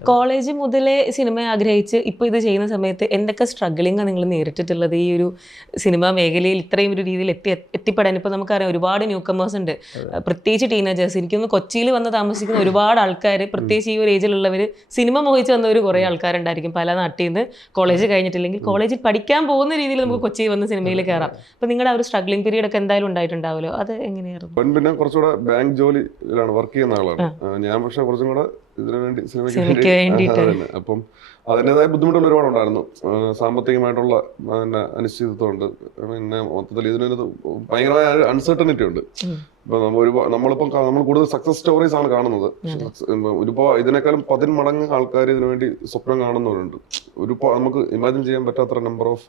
College മുതലേ cinema ആഗ്രഹിച്ച് ഇപ്പോൾ ഇത് ചെയ്യുന്ന സമയത്ത് എന്തൊക്കെ സ്ട്രഗിളിംഗാണ് നിങ്ങൾ നേരിട്ടിട്ടുള്ളത് ഈ ഒരു സിനിമാ മേഖലയിൽ ഇത്രയും ഒരു രീതിയിൽ എത്തിപ്പെടാൻ? ഇപ്പോൾ നമുക്കറിയാം ഒരുപാട് ന്യൂ കമേഴ്സ് ഉണ്ട്, പ്രത്യേകിച്ച് ടീനേജേഴ്സ്. എനിക്കൊന്ന് കൊച്ചിയിൽ വന്ന് താമസിക്കുന്ന ഒരുപാട് ആൾക്കാർ, പ്രത്യേകിച്ച് ഈ ഒരു ഏജിലുള്ളവർ, സിനിമ മോഹിച്ച് വന്നവർ കുറേ ആൾക്കാരുണ്ടായിരിക്കും പല നാട്ടിൽ നിന്ന്. കോളേജ് കഴിഞ്ഞിട്ടില്ലെങ്കിൽ കോളേജിൽ പഠിക്കാൻ പോകുന്ന രീതിയിൽ നമുക്ക് കൊച്ചിയിൽ വന്ന് സിനിമയിൽ കയറാം. അപ്പോൾ നിങ്ങളുടെ ആ ഒരു സ്ട്രഗ്ലിംഗ് പീരീഡ് ഒക്കെ എന്തായാലും ഉണ്ടായിട്ടുണ്ടാവുമല്ലോ, അത് എങ്ങനെയായിരുന്നു? പിന്നെ കുറച്ചുകൂടെ ബാങ്ക് ജോലിയിലാണ് വർക്ക് ചെയ്യുന്ന ആളാണ് ഞാൻ. പക്ഷെ കുറച്ചും കൂടെ ഇതിനു വേണ്ടി സിനിമയ്ക്ക് വേണ്ടിയിട്ട് അപ്പം അതിൻ്റെതായ ബുദ്ധിമുട്ടുകൾ ഒരുപാട് ഉണ്ടായിരുന്നു. സാമ്പത്തികമായിട്ടുള്ള അനിശ്ചിതത്വം ഉണ്ട്. പിന്നെ മൊത്തത്തിൽ ഇതിനൊരു ഭയങ്കരമായ അൺസർട്ടനിറ്റി ഉണ്ട്. ഇപ്പൊ നമ്മൾ കൂടുതൽ സക്സസ് സ്റ്റോറീസ് ആണ് കാണുന്നത്. ഒരുപാട് ഇതിനേക്കാളും 10 മടങ്ങ് ആൾക്കാർ ഇതിനു വേണ്ടി സ്വപ്നം കാണുന്നവരുണ്ട്. നമുക്ക് ഇമാജിൻ ചെയ്യാൻ പറ്റാത്ത നമ്പർ ഓഫ്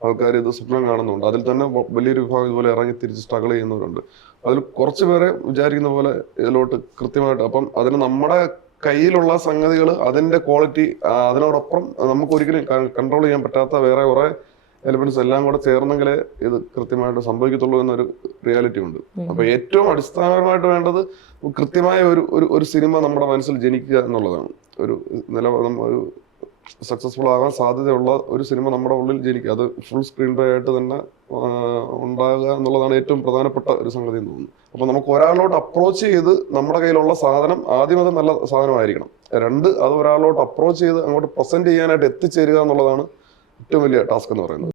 ആൾക്കാർ ഇത് സ്വപ്നം കാണുന്നുണ്ട്. അതിൽ തന്നെ വലിയൊരു വിഭാഗം ഇതുപോലെ ഇറങ്ങി തിരിച്ച് സ്ട്രഗിൾ ചെയ്യുന്നവരുണ്ട്. അതിൽ കുറച്ച് പേരെ വിചാരിക്കുന്ന പോലെ ഇതിലോട്ട് കൃത്യമായിട്ട്, അപ്പം അതിന് നമ്മുടെ കയ്യിലുള്ള സംഗതികൾ, അതിന്റെ ക്വാളിറ്റി, അതിനോടൊപ്പം നമുക്ക് ഒരിക്കലും കൺട്രോൾ ചെയ്യാൻ പറ്റാത്ത വേറെ കുറെ എലിമെന്റ്സ് എല്ലാം കൂടെ ചേർന്നെങ്കിലേ ഇത് കൃത്യമായിട്ട് സംഭവിക്കത്തുള്ളൂ എന്നൊരു റിയാലിറ്റി ഉണ്ട്. അപ്പൊ ഏറ്റവും അടിസ്ഥാനപരമായിട്ട് വേണ്ടത് കൃത്യമായ ഒരു സിനിമ നമ്മുടെ മനസ്സിൽ ജനിക്കുക എന്നുള്ളതാണ്. ഒരു ഒരു സക്സസ്ഫുൾ ആകാൻ സാധ്യതയുള്ള ഒരു സിനിമ നമ്മുടെ ഉള്ളിൽ ജനിക്കുക, അത് ഫുൾ സ്ക്രീൻ പ്ലേ ആയിട്ട് തന്നെ ഉണ്ടാകുക എന്നുള്ളതാണ് ഏറ്റവും പ്രധാനപ്പെട്ട ഒരു സംഗതി എന്ന് തോന്നുന്നു. അപ്പൊ നമുക്ക് ഒരാളോട്ട് അപ്രോച്ച് ചെയ്ത് നമ്മുടെ കയ്യിലുള്ള സാധനം ആദ്യം അത് നല്ല സാധനമായിരിക്കണം. 2, അത് ഒരാളോട്ട് അപ്രോച്ച് ചെയ്ത് അങ്ങോട്ട് പ്രസന്റ് ചെയ്യാനായിട്ട് എത്തിച്ചേരുക എന്നുള്ളതാണ് ഏറ്റവും വലിയ ടാസ്ക് എന്ന് പറയുന്നത്.